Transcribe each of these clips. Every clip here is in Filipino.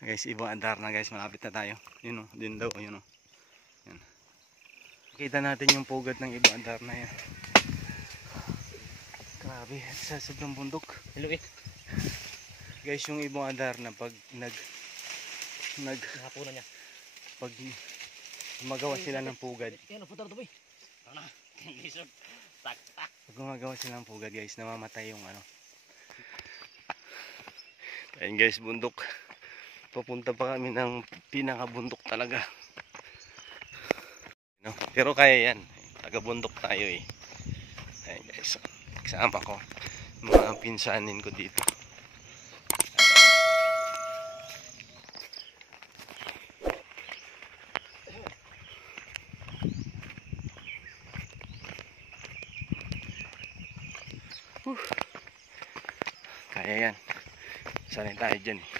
Guys, ibang andar na guys, malapit na tayo. Yun o, din daw, yun o. Yan. Kita natin yung pugad ng ibang andar na yan. Grabe, sa sobrang bundok. Hello it. Guys, yung ibang andar na pag Hapunan niya. pag gumagawa sila ng pugad. Yan, putar to boy. Ano? Lisod. Tak. Pag gumagawa sila ng pugad guys, namamatay yung ano. Ayun guys, bundok. Papunta pa kami ng pinakabundok talaga. No? Pero kaya yan. Taga-bundok tayo eh. Ayun guys. Kasama ko. Mga pinsanin ko dito. Kaya yan. Sanay tayo dyan eh.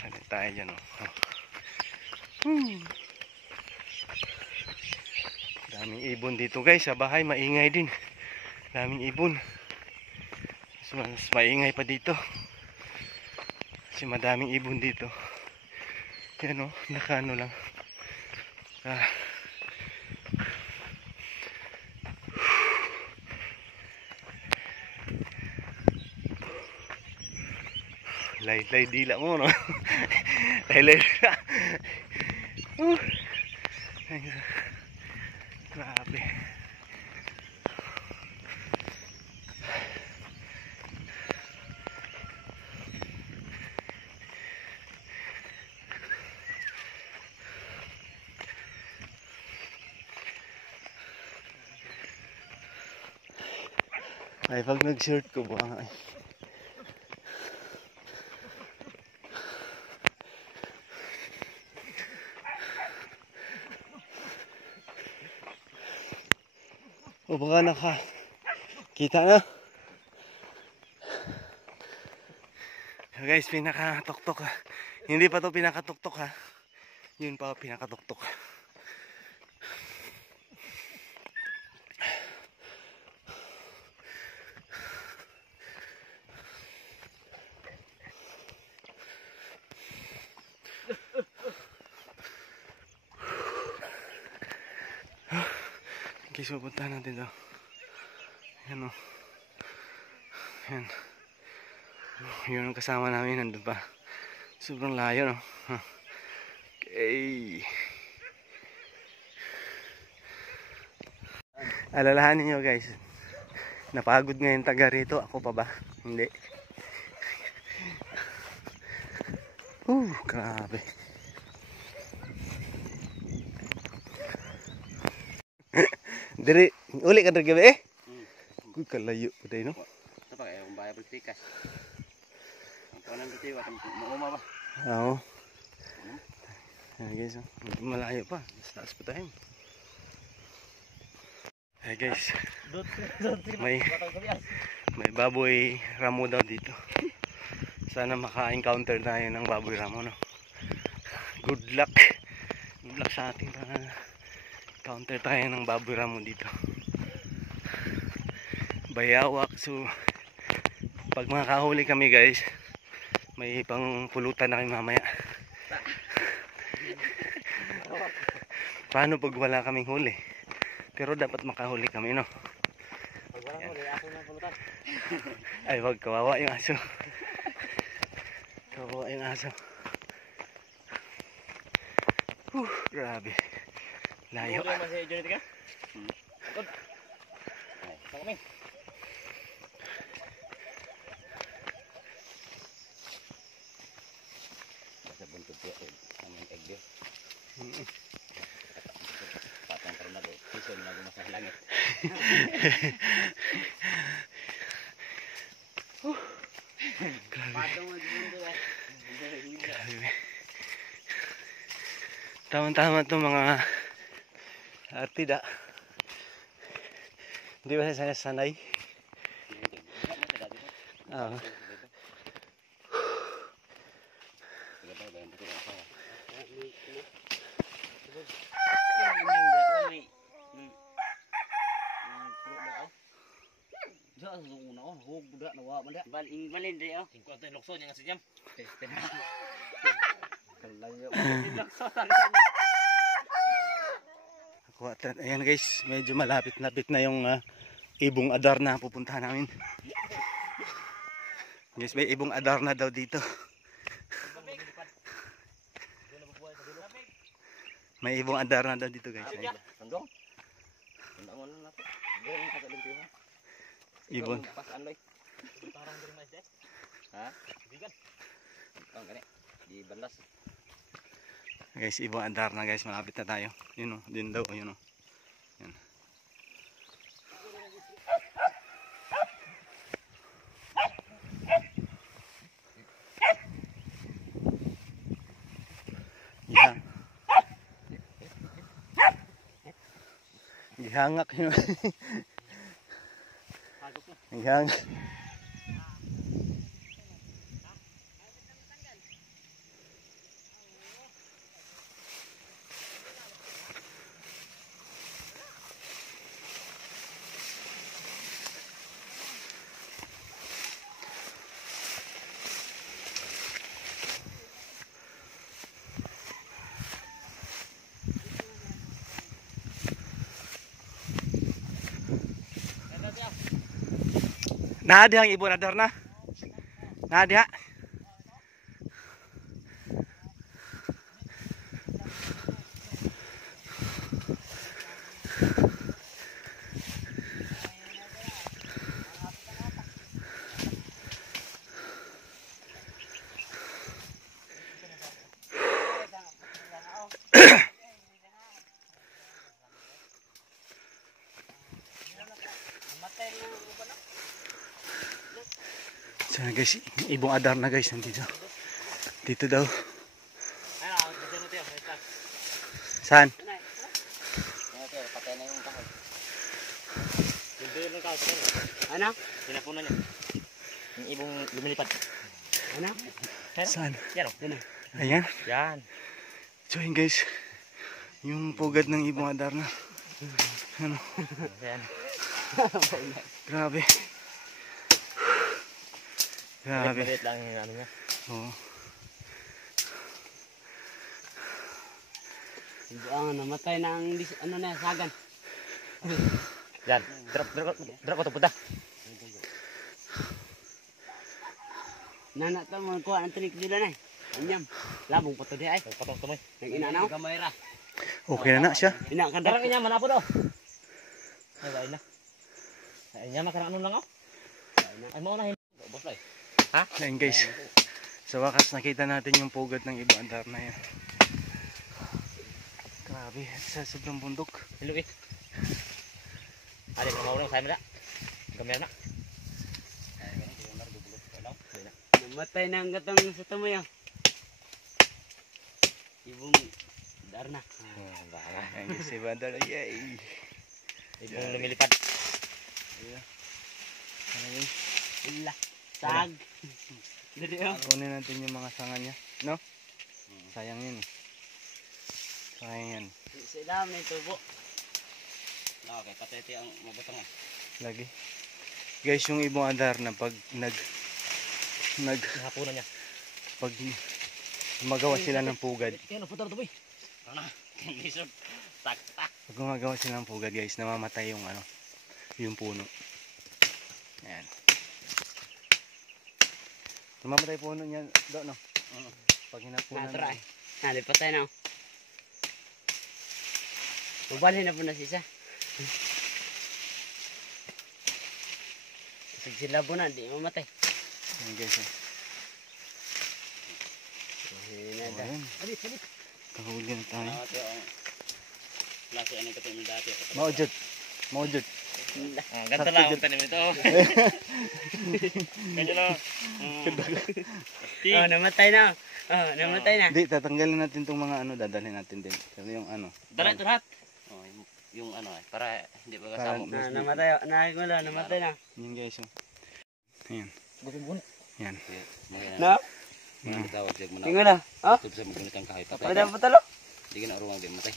Sanay tayo dyan oh. Daming ibon dito guys. Sa bahay maingay din. Daming ibon. Mas maingay pa dito. Kasi madaming ibon dito. Yan oh. Nakaano lang. Lay dila mo no. Lay dila. Grabe. Ay pag nag-shirt ko ba nga eh. O baka nakakita na. Guys, pinakatuktok ha. Hindi pa to pinakatuktok ha. Yun pa pinakatuktok. Guys, pupuntahan natin ito. Yan o. Yan. Yun ang kasama namin. Nandun pa. Sobrang layo no. Okay. Alalahanin nyo guys. Napagod ngayon taga rito. Ako pa ba? Hindi. Grabe. Diri, uli ka gabi eh? Kuy kalayo pa tayo no? Ito pa kaya kung bayar bertikas. Ang kanan dito yung mauma ba? Oo. Ayan guys, malayo pa. Taas pa tayo. Ayan guys. May baboy ramo daw dito. Sana maka-encounter tayo ng baboy ramo no? Good luck. Good luck sa ating para counter tayo ng baboy ramo dito. Bayawak. So pag makahuli kami guys, may pang pulutan na kayo mamaya. Paano pag wala kaming huli? Pero dapat makahuli kami no. Pag wala huli, aso ng pulutan. Ay wag, kawawa yung aso. Kawawa yung aso. Grabe. Layo. Huli mo si Jonathan ka? Agod. Ay, saan kami? Basta buntod ko aming egg yun. Patang karoon na ko. Piso na gumas sa langit. Grabe. Tama-tama itong mga artida. Hindi ba sana sanay? Oo. Diyan, susunod na ako. hug budak nawa man da. Balin dre oh. 50 lokso nya nga si Jam. Kalayo. Ayan guys, medyo malapit-lapit na yung Ibong Adarna pupuntahan namin. Guys, may Ibong Adarna daw dito. May Ibong Adarna daw dito guys. Sandong. Sandong na nato. Dre ka sa dito. Ibon. Pas andoy. Parang dre mais deh. Ha? Bigan. Oh, gani. Di balas. Guys, Ibong Adarna guys, malapit na tayo. Yun oh, din daw, yun oh. Yan. Yan. Gihangak yun. Gihangak. Nadi ang Ibong Adarna. Nadi ha. So guys, Ibong Adarna guys nandito. Dito daw. Saan? Okay, patay na yung kahoy. Hindi yung kahoy. Ano? Sinapunan niya. Yung ibong lumilipad. Ano? Saan? Yan o. Ayan. Yan. So yun guys, yung pugad ng Ibong Adarna. Ano? Yan. Grabe. Grabe. Maliit lang yung ano niya. Oo. Ang namatay na ang ano na sagan. Yan. Drop ko ito punta. Nana to mo kuha ang tinik dila na. Anyam. Labong pa to di ay. Patong tumoy. Nang inanaw. Gamay ra. Okay na siya. Ina kan Darang niya manapo do. Ay dai na. Ay niya makarang ano lang ako. Ay mo na hin. Boss ay. Ha? Ayan guys. Sa wakas nakita natin yung pugad ng Ibong Adarna yan. Grabe, sa sobrang bundok. Hello eh. Ada yang mau saya mula. Kamera na. namatay na ang gatong sa tumoy. Ibong Adarna. Ayan guys, Ibong Adarna. Yay! Ibong lumilipad. Ayan. Ano yun? Ila. Sag. Dito. Kunin natin yung mga sanga niya. No? Sayang yun. Sayang yan. Sa ilalim ng tubo. Okay, patete ang mabutang. Lagi. Guys, yung Ibong Adarna pag Hapunan niya. pag gumagawa sila ng pugad. Kaya naputar to boy. Ano? Lisod. Tak. Pag gumagawa sila ng pugad guys, namamatay yung ano, yung puno. Ayan. Namamatay puno niya do no. Pag hinapunan. Natry. Nalipatay na. Ubalhin na po na siya. Kasi sila po na, di mamatay. Ayan guys. Ayan. Salit. Kahuli na tayo. Ito ang klase ano ito yung dati. Maujud. Maujud. Ganto lang ang tanim ito. Ganyan lang. Oh, namatay na. Oh, namatay na. Hindi, tatanggalin natin itong mga ano, dadalhin natin din. Pero yung ano. Dala ito lahat. Oh, yung ano para hindi ba kasama. Namatay. Nakikula, namatay na. Yan guys. Oh. Ayan. Bukin-bukin. Yan. No? Mga tawag siya mo na. Tingnan na. Oh, Tub sa magunit ang kahoy patay. pada pa talo. Hindi ka na arungang di matay.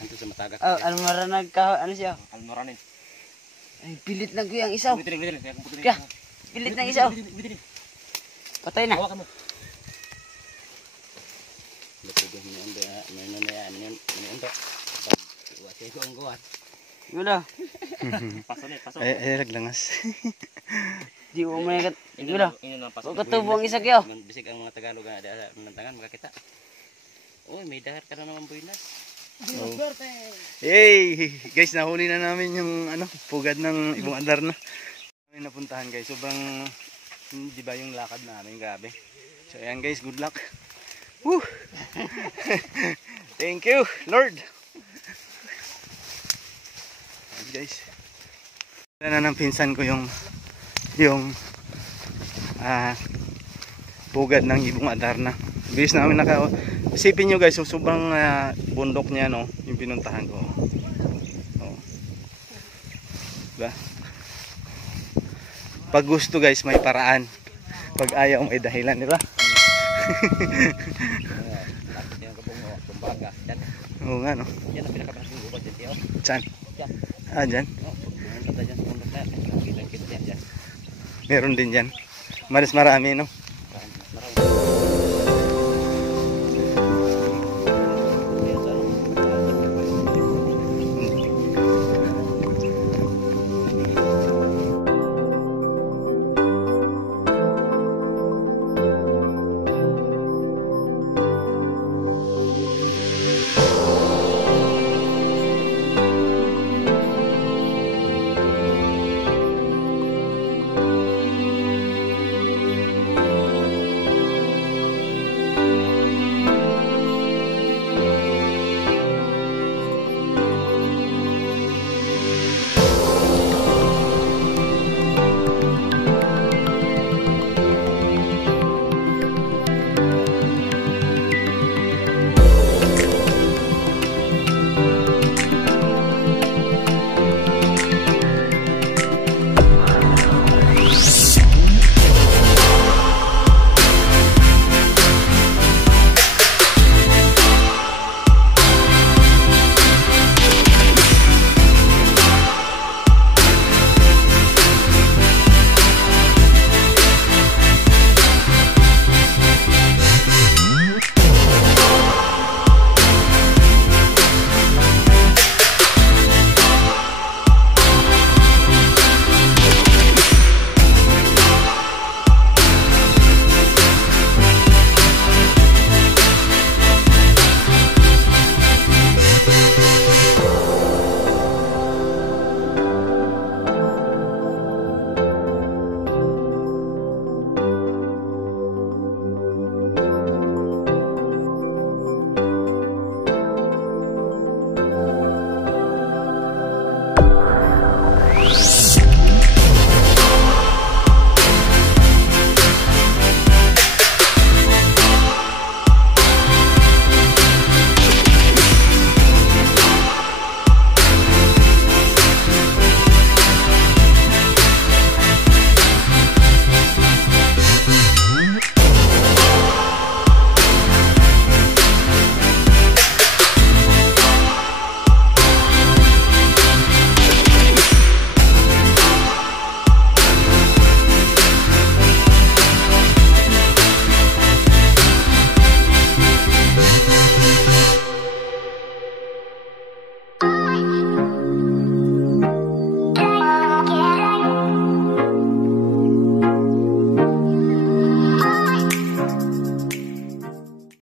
Anto sa matagak. Oh, almara nagka ano siya? Almoranin. Ay, pilit lang ko yung isaw. Bitin. Kaya, pilit ng isaw. Patay na. Hawakan mo. Yun na. Paso. Ay laglangas. Di mo manigat. Yun na. Paso. Huwag katubo ang isa kayo. Bisig ang mga Tagalog na nantangan makakita. Uy, may dahar ka na naman buinas. Hey, guys, nahuli na namin yung pugad ng ibong andar na. Kami napuntahan guys, sobrang di ba yung lakad namin, grabe. So ayan guys, good luck. Woo! Thank you, Lord. Ayan guys. Wala na ng pinsan ko yung pugad ng ibong andar na. Bilis namin isipin nyo guys, so sobrang bundok niya, no, yung pinuntahan ko. Oh. Diba? Pag gusto guys, may paraan. Pag ayaw, may dahilan, diba? Oo nga, no? Yan ang pinakapalas ng gubad dito. Saan? Ah, dyan? Kita dyan sa bundok na. Kita dyan. Meron din dyan. Mas marami, no?